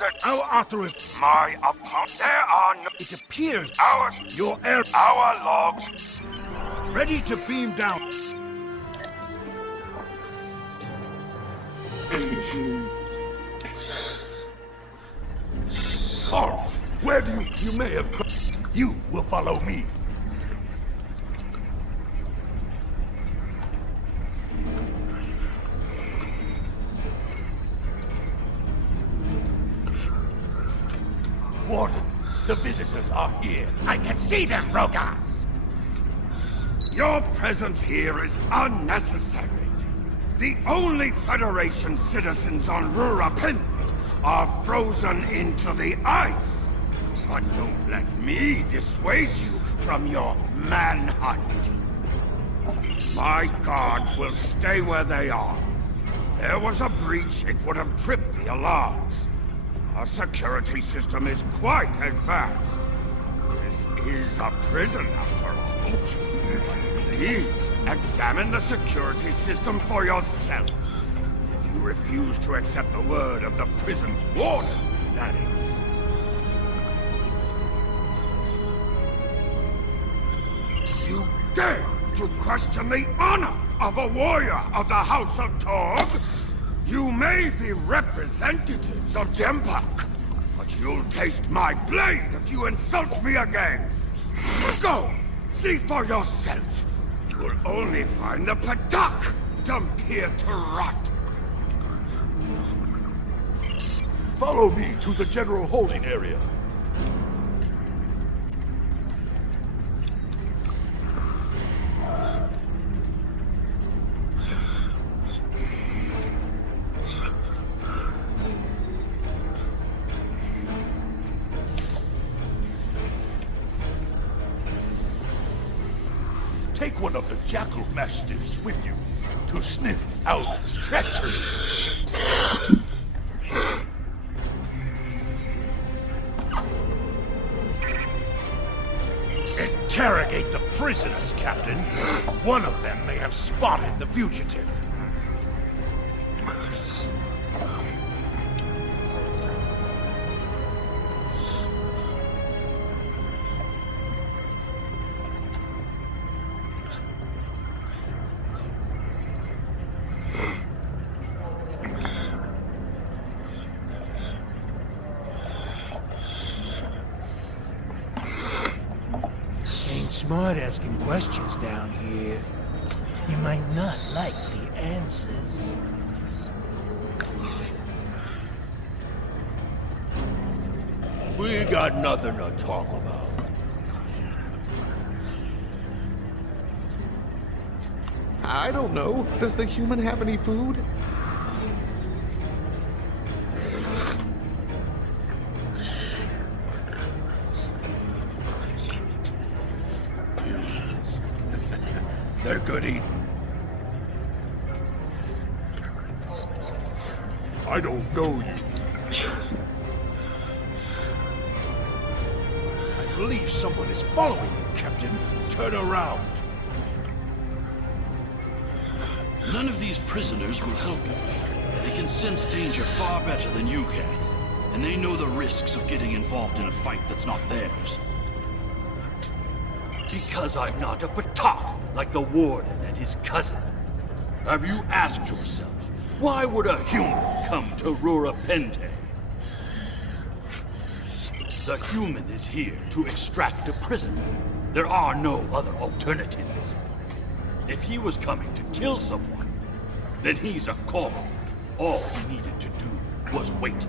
ordered. Our author My opponent. There are no. It appears Ours. your air Our logs. ready to beam down. Carl, where do you may have... You will follow me. Warden, the visitors are here. I can see them, Rogas! Your presence here is unnecessary. The only Federation citizens on Rurapente are frozen into the ice. But don't let me dissuade you from your manhunt. My guards will stay where they are. If there was a breach, it would have tripped the alarms. Our security system is quite advanced. This is a prison, after all. Please, examine the security system for yourself. If you refuse to accept the word of the prison's warden, that is. You dare to question the honor of a warrior of the House of Torg? You may be representatives of Jempak, but you'll taste my blade if you insult me again. Go, see for yourself. You'll only find the Patak dumped here to rot. Follow me to the general holding area. Take one of the jackal mastiffs with you to sniff out treachery. Interrogate the prisoners, Captain. One of them may have spotted the fugitive. Smart asking questions down here. You might not like the answers. We got nothing to talk about. I don't know. Does the human have any food? They're good eating. I don't know you. I believe someone is following you, Captain. Turn around. None of these prisoners will help you. They can sense danger far better than you can. And they know the risks of getting involved in a fight that's not theirs. Because I'm not a Patak like the Warden and his cousin. Have you asked yourself, why would a human come to Rurapente? The human is here to extract a prisoner. There are no other alternatives. If he was coming to kill someone, then he's a call. All he needed to do was wait.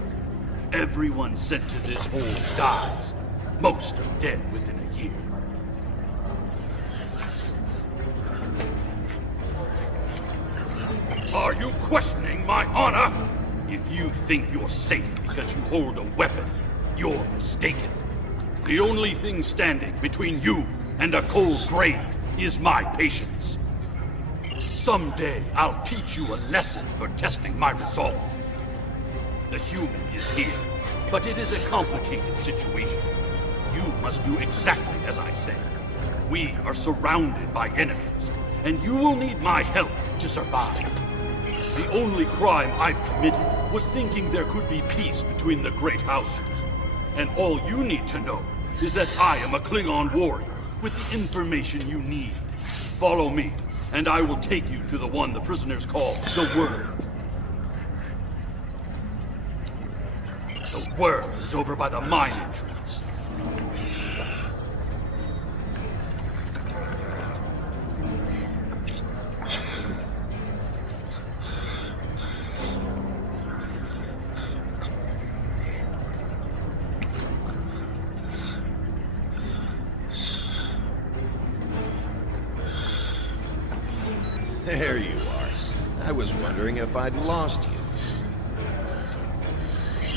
Everyone sent to this hole dies. Most are dead within a year. Are you questioning my honor? If you think you're safe because you hold a weapon, you're mistaken. The only thing standing between you and a cold grave is my patience. Someday, I'll teach you a lesson for testing my resolve. The human is here, but it is a complicated situation. You must do exactly as I say. We are surrounded by enemies, and you will need my help to survive. The only crime I've committed was thinking there could be peace between the great houses. And all you need to know is that I am a Klingon warrior with the information you need. Follow me, and I will take you to the one the prisoners call the Word. The Word is over by the mine entrance. There you are. I was wondering if I'd lost you.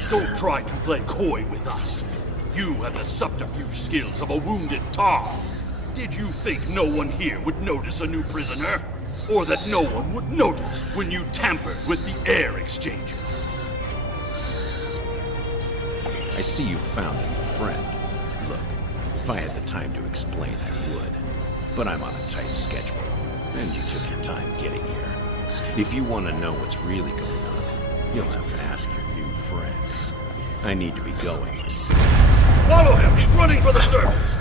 Don't try to play coy with us. You have the subterfuge skills of a wounded tar. Did you think no one here would notice a new prisoner? Or that no one would notice when you tampered with the air exchangers? I see you found a new friend. Look, if I had the time to explain, I would. But I'm on a tight schedule, and you took your time getting here. If you want to know what's really going on, you'll have to ask your new friend. I need to be going. Follow him! He's running for the surface!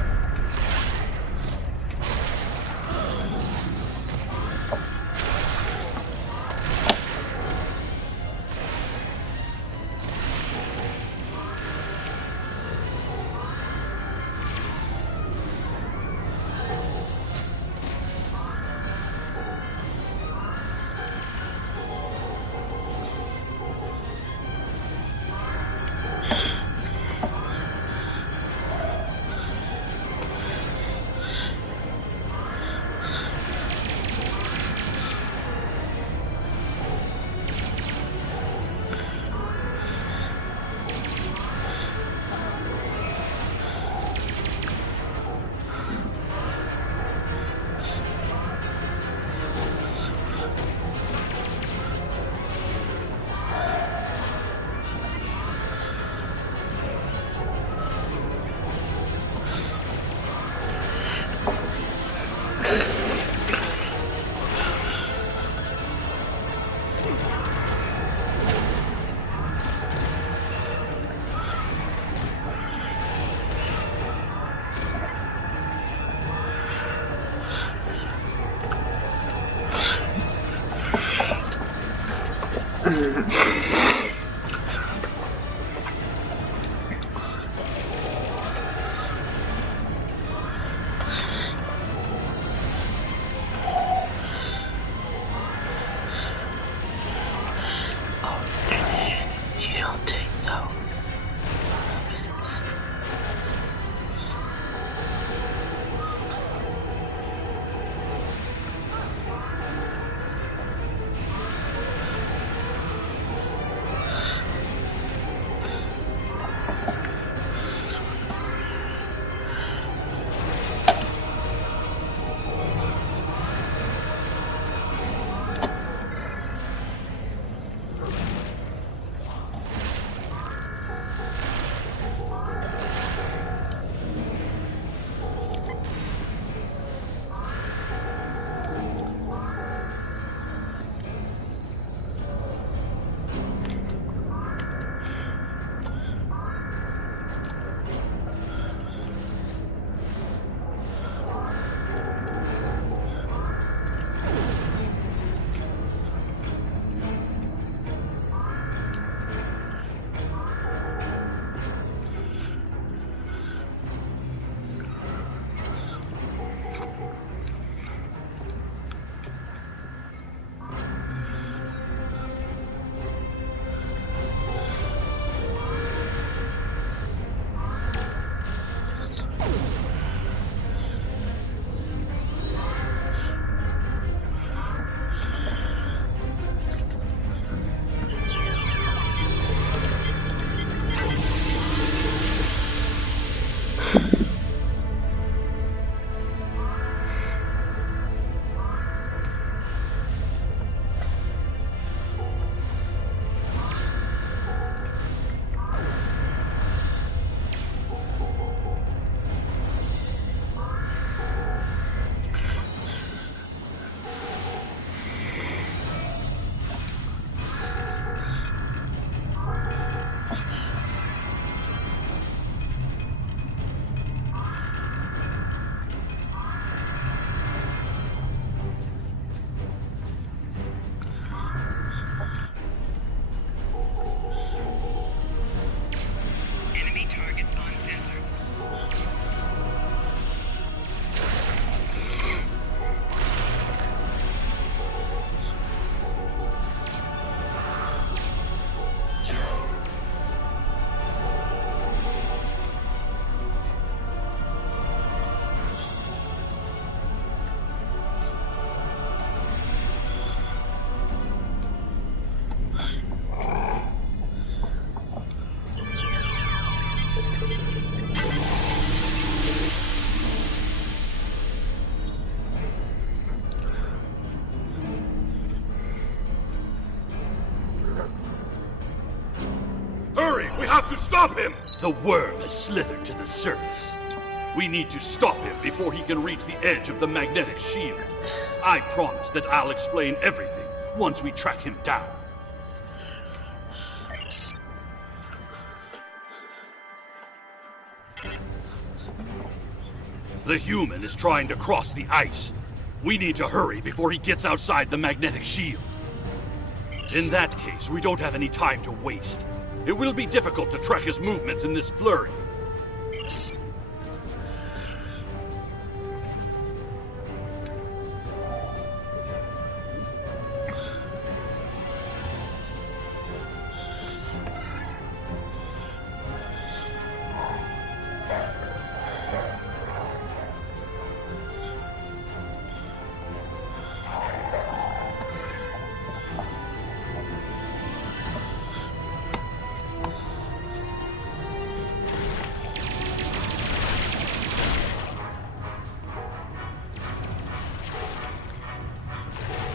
You don't take no. Stop him! The worm has slithered to the surface. We need to stop him before he can reach the edge of the magnetic shield. I promise that I'll explain everything once we track him down. The human is trying to cross the ice. We need to hurry before he gets outside the magnetic shield. In that case, we don't have any time to waste. It will be difficult to track his movements in this flurry.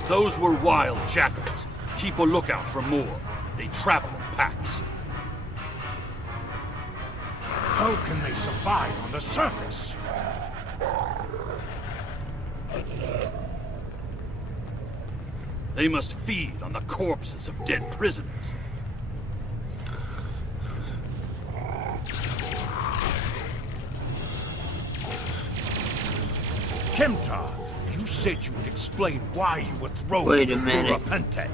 Those were wild jackals. Keep a lookout for more. They travel in packs. How can they survive on the surface? They must feed on the corpses of dead prisoners. Kemtar, you said you would explain why you were thrown Wait a into minute. Urapente.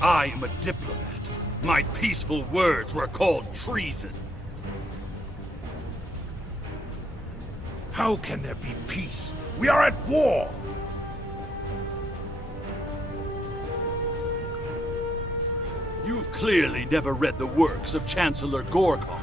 I am a diplomat. My peaceful words were called treason. How can there be peace? We are at war! You've clearly never read the works of Chancellor Gorkon.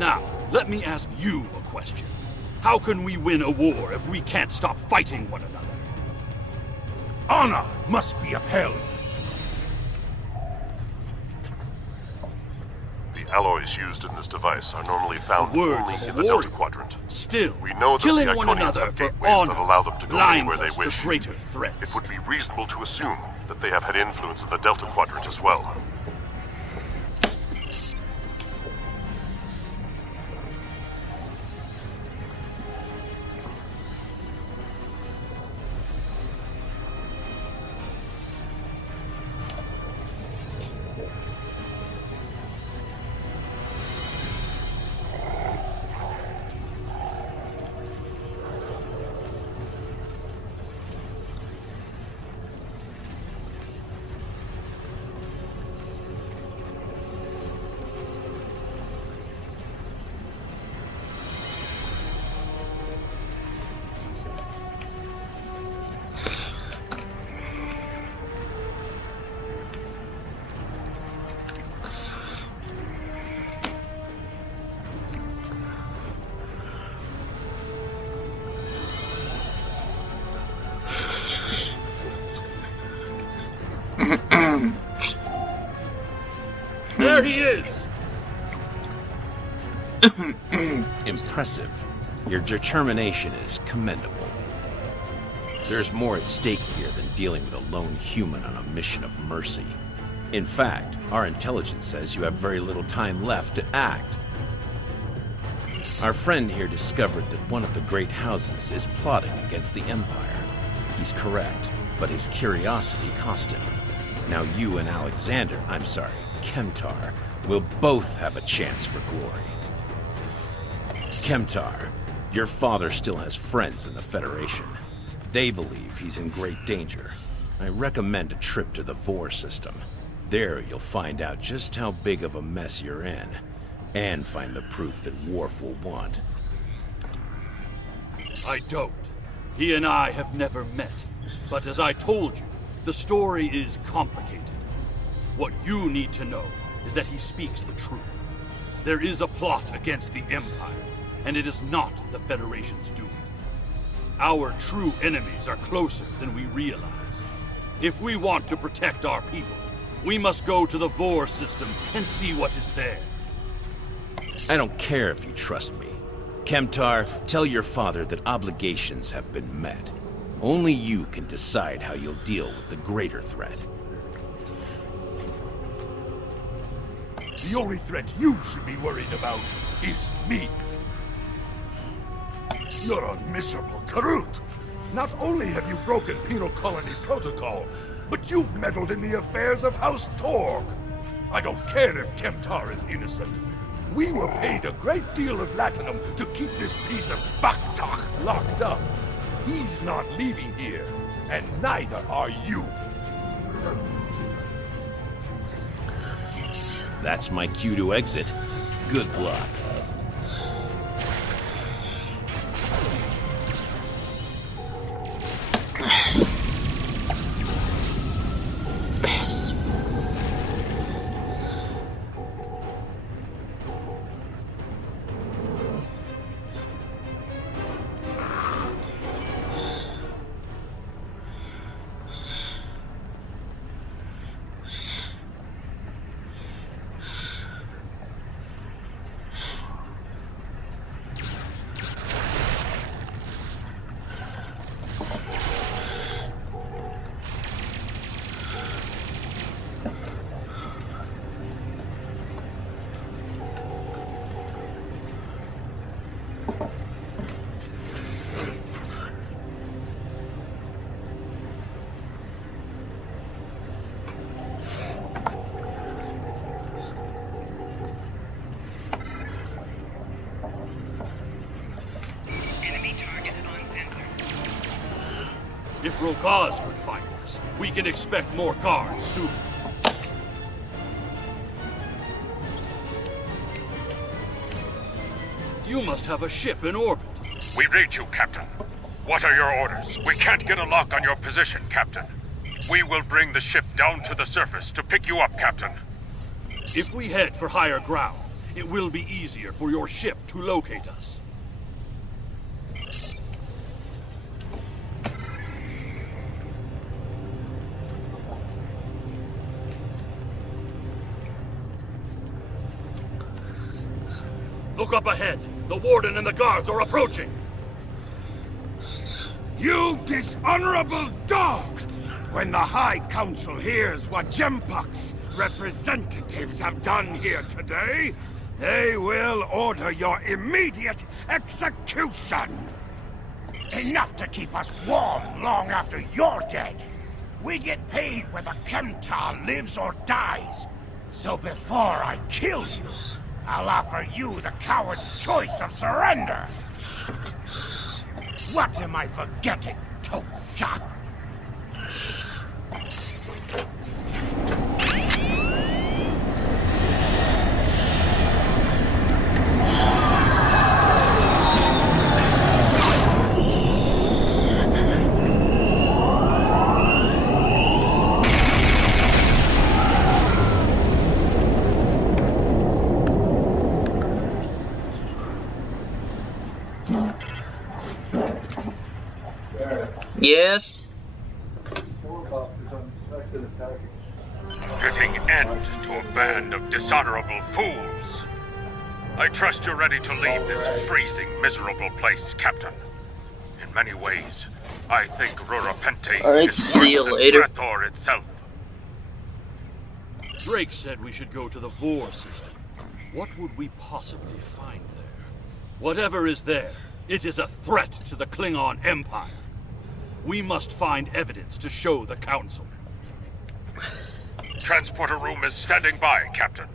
Now, let me ask you a question. How can we win a war if we can't stop fighting one another? Honor must be upheld. The alloys used in this device are normally found Words only of a in the Delta warrior. Quadrant. Still, We know that killing the one Iconians another have for gateways honor that allow them to go blinds anywhere they us wish. to greater threats. It would be reasonable to assume that they have had influence in the Delta Quadrant as well. There he is! Impressive. Your determination is commendable. There's more at stake here than dealing with a lone human on a mission of mercy. In fact, our intelligence says you have very little time left to act. Our friend here discovered that one of the great houses is plotting against the Empire. He's correct, but his curiosity cost him. Now you and Kemtar, we'll both have a chance for glory. Kemtar, your father still has friends in the Federation. They believe he's in great danger. I recommend a trip to the Vor system. There you'll find out just how big of a mess you're in, and find the proof that Worf will want. I don't. He and I have never met. But as I told you, the story is complicated. What you need to know is that he speaks the truth. There is a plot against the Empire, and it is not the Federation's doing. Our true enemies are closer than we realize. If we want to protect our people, we must go to the Vor system and see what is there. I don't care if you trust me. Kemtar, tell your father that obligations have been met. Only you can decide how you'll deal with the greater threat. The only threat you should be worried about is me. You're a miserable Karut. Not only have you broken penal colony protocol, but you've meddled in the affairs of House Torg. I don't care if Kemtar is innocent. We were paid a great deal of latinum to keep this piece of Baktak locked up. He's not leaving here, and neither are you. That's my cue to exit. Good luck. If Rogaz could find us, we can expect more guards soon. You must have a ship in orbit. We read you, Captain. What are your orders? We can't get a lock on your position, Captain. We will bring the ship down to the surface to pick you up, Captain. If we head for higher ground, it will be easier for your ship to locate us. Look up ahead. The Warden and the guards are approaching. You dishonorable dog! When the High Council hears what Jempok's representatives have done here today, they will order your immediate execution! Enough to keep us warm long after you're dead. We get paid whether Kemtar lives or dies. So before I kill you, I'll offer you the coward's choice of surrender. What am I forgetting, Tosha? Yes? Putting end to a band of dishonorable fools. I trust you're ready to leave this freezing, miserable place, Captain. In many ways, I think Rurapente Alright, is see you worse than later. Breathor itself. Drake said we should go to the Vor system. What would we possibly find there? Whatever is there, it is a threat to the Klingon Empire. We must find evidence to show the Council. Transporter room is standing by, Captain.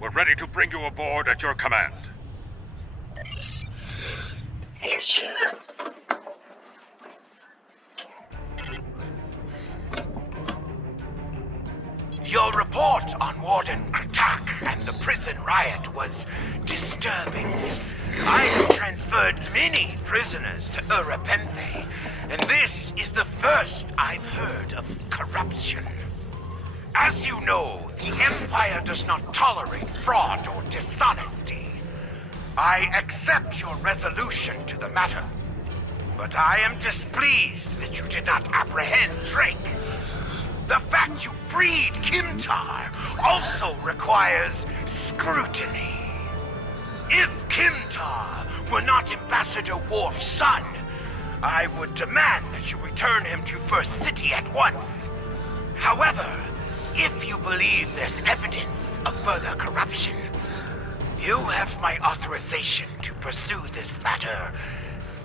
We're ready to bring you aboard at your command. Your report on Warden Kratak and the prison riot was disturbing. I have transferred many prisoners to Urapenthe, and this is the first I've heard of corruption. As you know, the Empire does not tolerate fraud or dishonesty. I accept your resolution to the matter, but I am displeased that you did not apprehend Drake. The fact you freed Kimtar also requires scrutiny. If Kimtar were not Ambassador Worf's son, I would demand that you return him to First City at once. However, if you believe there's evidence of further corruption, you have my authorization to pursue this matter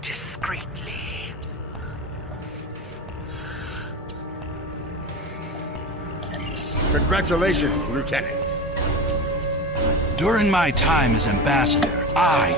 discreetly. Congratulations, Lieutenant. During my time as ambassador, I